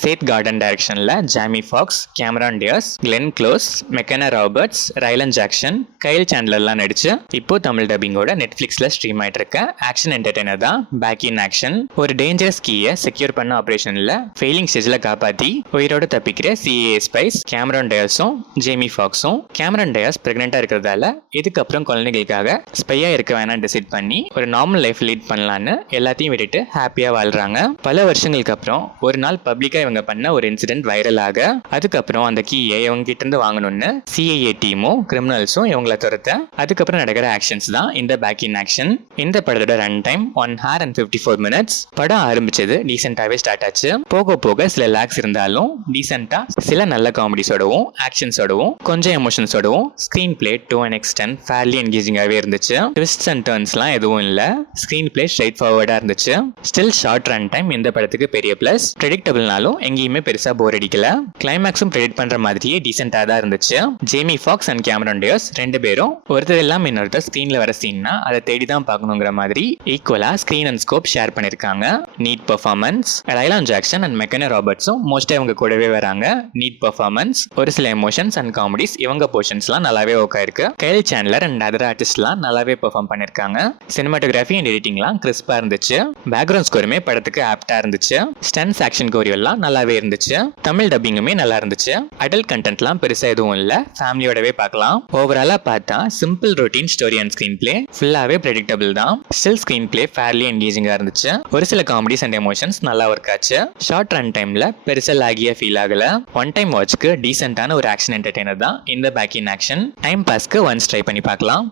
சேத் Gordon டைரக்ஷனில் Jamie Foxx, Cameron Diaz, Glenn Close, McKenna Roberts, Ryland Jackson, Kyle சாண்ட்லர்லாம் நடிச்சு இப்போ தமிழ் டப்பிங்கோட நெட்ஃப்ளிக்ஸில் ஸ்ட்ரீம் ஆயிட்டு இருக்க ஆக்ஷன் என்டர்டெய்னர் தான் பேக் இன் ஆக்ஷன். ஒரு டேஞ்சரஸ் கீயை செக்யூர் பண்ண ஆப்ரேஷனில் ஃபெயிலிங் ஸ்டேஜில் காப்பாற்றி உயிரோட தப்பிக்கிற சிஏஏ ஸ்பைஸ் கேமரான் டயாஸும் ஜேமி ஃபாக்ஸும். கேமரான் டயாஸ் பிரெக்னெண்ட்டாக இருக்கிறதால இதுக்கப்புறம் குழந்தைகளுக்காக ஸ்பையாக இருக்க வேணாம் டிசைட் பண்ணி ஒரு நார்மல் லைஃப் லீட் பண்ணலான்னு எல்லாத்தையும் விட்டுட்டு ஹாப்பியாக வாழ்றாங்க. பல வருஷங்களுக்கு அப்புறம் ஒரு நாள் பப்ளிக்காக இவங்க பண்ண ஒரு இன்சிடென்ட் வைரல் ஆக அதுக்கப்புறம் அந்த கீயை இவங்க கிட்ட இருந்து வாங்கணும்னு சிஐஏ டீமும் கிரிமினல்ஸும் இவங்களை துரத்த அதுக்கப்புறம் நடக்கிற ஆக்ஷன்ஸ் தான் இந்த பேக் இன் ஆக்ஷன். இந்த படத்தோட run time 1 hour and 54 minutes. படம் ஆரம்பிச்சது டீசென்டாவே ஸ்டார்ட் ஆச்சு. போக போக சில லேக்ஸ் இருந்தாலும் டீசென்டா சில நல்ல காமெடிஸோடவும் ஆக்ஷன்ஸோடவும் கொஞ்சம் எமோஷன்ஸோடவும் screenplay to an extent fairly என்கேஜிங்காகவே இருந்துச்சு. ட்விஸ்ட்ஸ் அண்ட் டர்ன்ஸ்லாம் எதுவும் இல்லை. ஸ்கிரீன் பிளே ஸ்ட்ரைட் ஃபார்வர்டா இருந்துச்சு. ஸ்டில் ஷார்ட் ரன் டைம் இந்த படத்துக்கு பெரிய பிளஸ். ப்ரெடிக்டபிள்னாலும் எங்கேயுமே பெருசா போர் அடிக்கல. கிளைமேக்ஸும் ப்ரெடிக்ட் பண்ற மாதிரியே டீசென்டா தான் இருந்துச்சு. Jamie Foxx and Cameron Diaz ரெண்டு பேரும் ஒருத்தர் எல்லாம் இன்னொருத்தர் ஸ்கிரீன்ல வர சீன்னா அதை தேடி தான் பார்க்கணுங்கிற மாதிரி ஈக்குவலா ஸ்கிரீன் அண்ட் ஸ்கோப் ஷேர் பண்ணிருக்காங்க. Neat performance. Ryland Jackson and McKenna ராபர்ட்ஸும் மோஸ்டா இவங்க கூடவே வராங்க. Neat performance. ஒரு சில எமோஷன்ஸ் அண்ட் காமெடிஸ் இவங்க போர்ஷன்ஸ்லாம் நல்லாவே ஒர்க் ஆயிருக்கு. கைல் சாண்ட்லர் அண்ட் அதர் ஆர்டிஸ்ட்லாம் நல்லாவே பெர்ஃபார்ம் பண்ணிருக்காங்க. சினிமாட்டோகிராஃபி அண்ட் எடிட்டிங்லாம் கிறிஸ்பா இருந்துச்சு. பேக்ரவுண்ட் ஸ்கோருமே படத்துக்கு ஆப்டா இருந்துச்சு. ஸ்டன்ஸ் ஆக்ஷன் கோரியெல்லாம் நல்லாவே இருந்துச்சு. தமிழ் டப்பிங்குமே நல்லா இருந்துச்சு. அடல்ட் கண்டென்ட்லாம் பெருசா எதுவும் இல்ல. ஃபேமிலியோடவே பார்க்கலாம். ஓவராலா பார்த்தா simple routine story and screenplay ஃபுல்லாவே ப்ரெடிக்டபிள் தான். ஸ்டில் ஸ்கிரீன் பிளே ஃபேர்லி என்கேஜிங்கா இருந்துச்சு. ஒரு சில காமெடிஸ் அண்ட் எமோஷன்ஸ் நல்லா ஒர்க் ஆச்சு. ஷார்ட் ரன் டைம்ல பெருசா லாகியா ஃபீல் ஆகல. ஒன் டைம் வாட்ச்க்கு டீசென்டான ஒரு ஆக்ஷன் என்டர்டெய்னர் தான் இந்த பேக் இன் ஆக்ஷன். டைம் பாஸ்க்கு ஒன்ஸ் ட்ரை பண்ணி பார்க்கலாம்.